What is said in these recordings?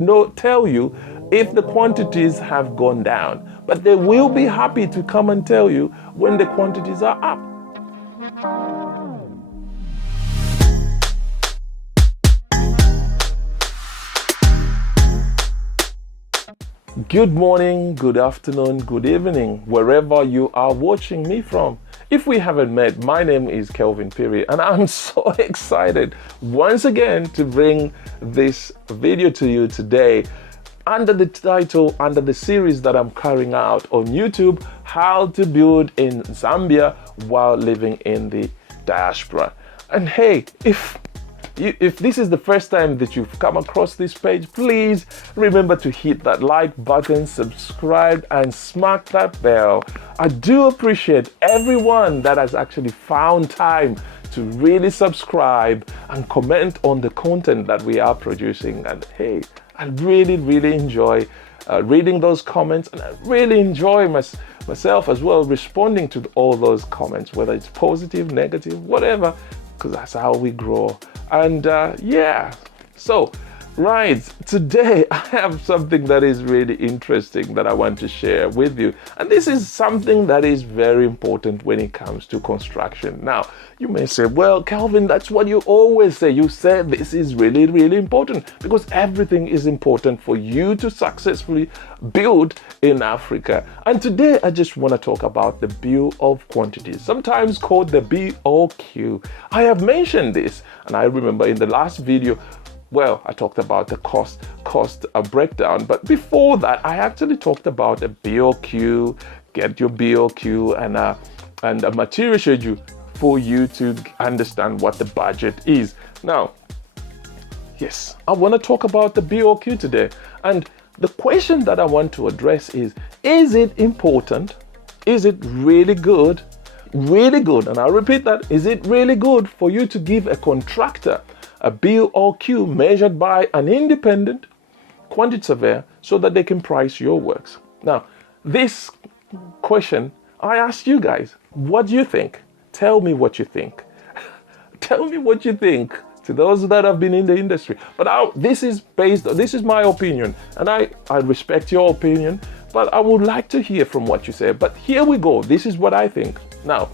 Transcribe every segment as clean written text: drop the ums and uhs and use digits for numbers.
tell you if the quantities have gone down, but they will be happy to come and tell you when the quantities are up. Good morning, good afternoon, good evening, wherever you are watching me from. If we haven't met, my name is Kelvin Piri, and I'm so excited once again to bring this video to you today under the title, under the series that I'm carrying out on YouTube, How to Build in Zambia While Living in the Diaspora. And hey, if this is the first time that you've come across this page, please remember to hit that like button, subscribe, and smack that bell. I do appreciate everyone that has actually found time to really subscribe and comment on the content that we are producing. And hey, I really enjoy reading those comments, and I really enjoy myself as well responding to all those comments, whether it's positive, negative, whatever, because that's how we grow. And so right, today I have something that is really interesting that I want to share with you. And this is something that is very important when it comes to construction. Now, you may say, well, Calvin, that's what you always say. You said this is really important, because everything is important for you to successfully build in Africa. And today I just want to talk about the Bill of Quantities, sometimes called the BOQ. I have mentioned this, and I remember in the last video, well, I talked about the cost breakdown, but before that, I actually talked about a BOQ, get your BOQ, and a material schedule for you to understand what the budget is. Now, yes, I want to talk about the BOQ today, and the question that I want to address is it important? Is it really good? Really good, and I'll repeat that, is it really good for you to give a contractor a BOQ measured by an independent quantity surveyor so that they can price your works? Now, this question, I asked you guys, what do you think? Tell me what you think. Tell me what you think, to those that have been in the industry. But this is my opinion, and I respect your opinion, but I would like to hear from what you say. But here we go. This is what I think. Now,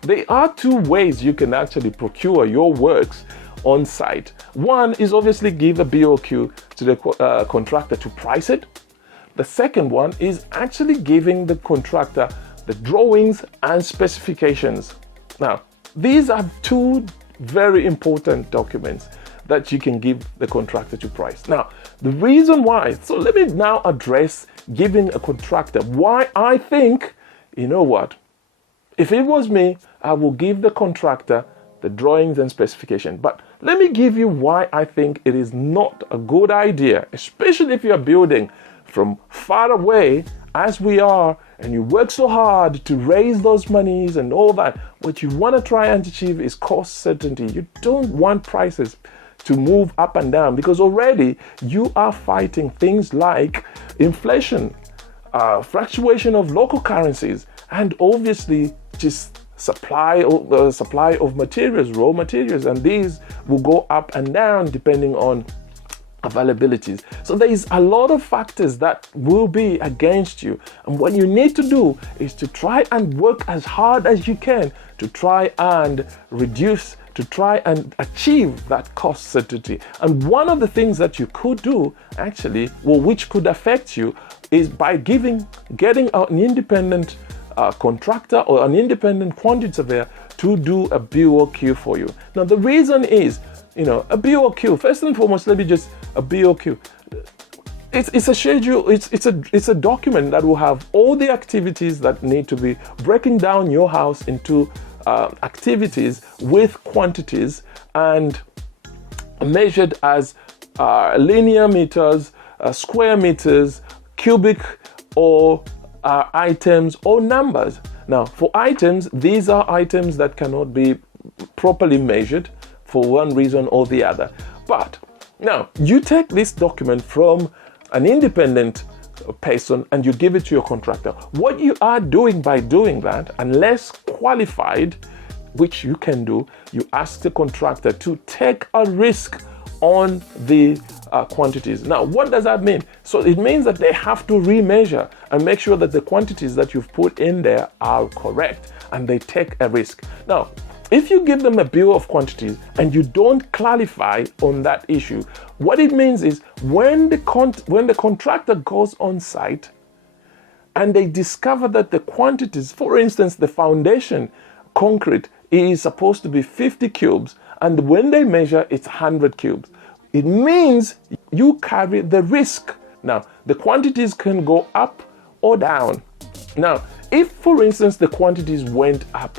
there are two ways you can actually procure your works on site. One is obviously give a BOQ to the contractor to price it. The second one is actually giving the contractor the drawings and specifications. Now, these are two very important documents that you can give the contractor to price. Now, the reason why, so let me now address giving a contractor why I think, you know what, if it was me, I will give the contractor the drawings and specification. But let me give you why I think it is not a good idea, especially if you're building from far away as we are, and you work so hard to raise those monies and all that. What you want to try and achieve is cost certainty. You don't want prices to move up and down, because already you are fighting things like inflation, fluctuation of local currencies, and obviously just supply of materials, raw materials, and these will go up and down depending on availabilities. So there is a lot of factors that will be against you, and what you need to do is to try and work as hard as you can to try and reduce, to try and achieve that cost certainty. And one of the things that you could do actually, well, which could affect you, is by getting an independent contractor or an independent quantity surveyor to do a BOQ for you. Now, the reason is, a BOQ, first and foremost, a BOQ, it's a schedule, it's a document that will have all the activities that need to be breaking down your house into activities with quantities and measured as linear meters, square meters, cubic, or items or numbers. Now, for items, these are items that cannot be properly measured for one reason or the other. But now you take this document from an independent person and you give it to your contractor. What you are doing by doing that, unless qualified, which you can do, you ask the contractor to take a risk on the quantities. Now, what does that mean? So it means that they have to remeasure and make sure that the quantities that you've put in there are correct, and they take a risk. Now, if you give them a bill of quantities and you don't clarify on that issue, what it means is when the contractor goes on site and they discover that the quantities, for instance, the foundation concrete is supposed to be 50 cubes, and when they measure it's 100 cubes, it means you carry the risk. Now, the quantities can go up or down. Now, if, for instance, the quantities went up,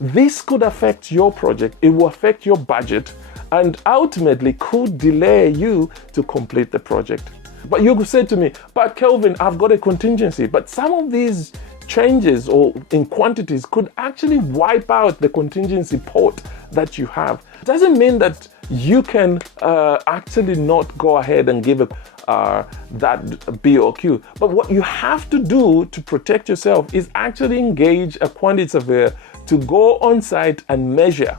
this could affect your project, it will affect your budget, and ultimately could delay you to complete the project. But you said to me, but Kelvin, I've got a contingency. But some of these changes or in quantities could actually wipe out the contingency pot that you have. It doesn't mean that you can actually not go ahead and give that BOQ. But what you have to do to protect yourself is actually engage a quantity surveyor to go on site and measure.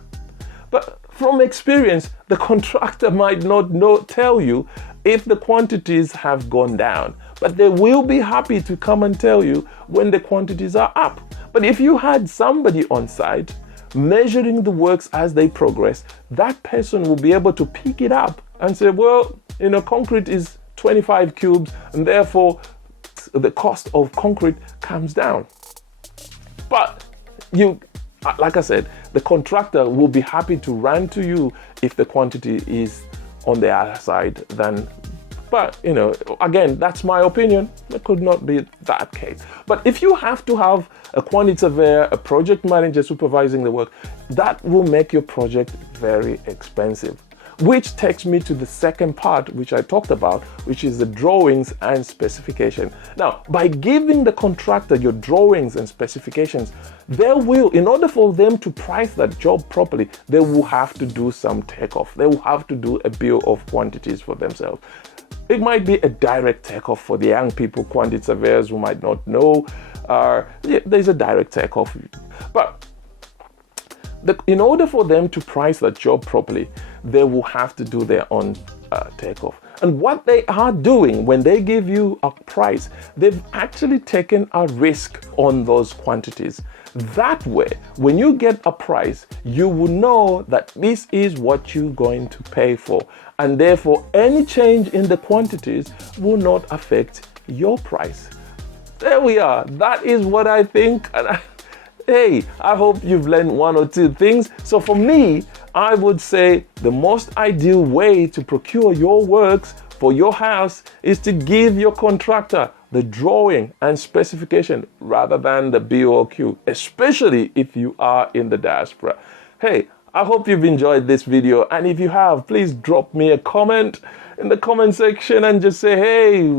But from experience, the contractor might not tell you if the quantities have gone down, but they will be happy to come and tell you when the quantities are up. But if you had somebody on site measuring the works as they progress, that person will be able to pick it up and say, well, concrete is 25 cubes, and therefore the cost of concrete comes down. But like I said, the contractor will be happy to run to you if the quantity is on the other side but again, that's my opinion. It could not be that case. But if you have to have a quantity surveyor, a project manager supervising the work, that will make your project very expensive. Which takes me to the second part, which I talked about, which is the drawings and specification. Now, by giving the contractor your drawings and specifications, in order for them to price that job properly, they will have to do some takeoff. They will have to do a bill of quantities for themselves. It might be a direct takeoff for the young people, quantity surveyors who might not know. There's a direct takeoff. But in order for them to price that job properly, they will have to do their own takeoff. And what they are doing when they give you a price, they've actually taken a risk on those quantities. That way, when you get a price, you will know that this is what you're going to pay for. And therefore, any change in the quantities will not affect your price. There we are. That is what I think. And hey, I hope you've learned one or two things. So for me, I would say the most ideal way to procure your works for your house is to give your contractor the drawing and specification rather than the BOQ, especially if you are in the diaspora. Hey, I hope you've enjoyed this video, and if you have, please drop me a comment in the comment section and just say, hey,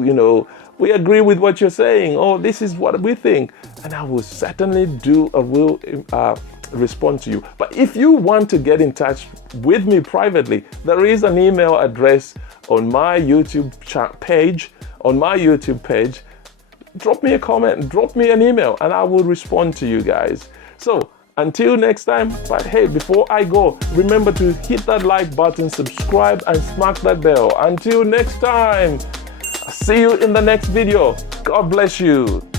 we agree with what you're saying, or this is what we think, and I will certainly respond to you. But if you want to get in touch with me privately, there is an email address on my YouTube page. Drop me a comment, drop me an email, and I will respond to you guys. So until next time, but hey, before I go, remember to hit that like button, subscribe, and smack that bell. Until next time, see you in the next video. God bless you.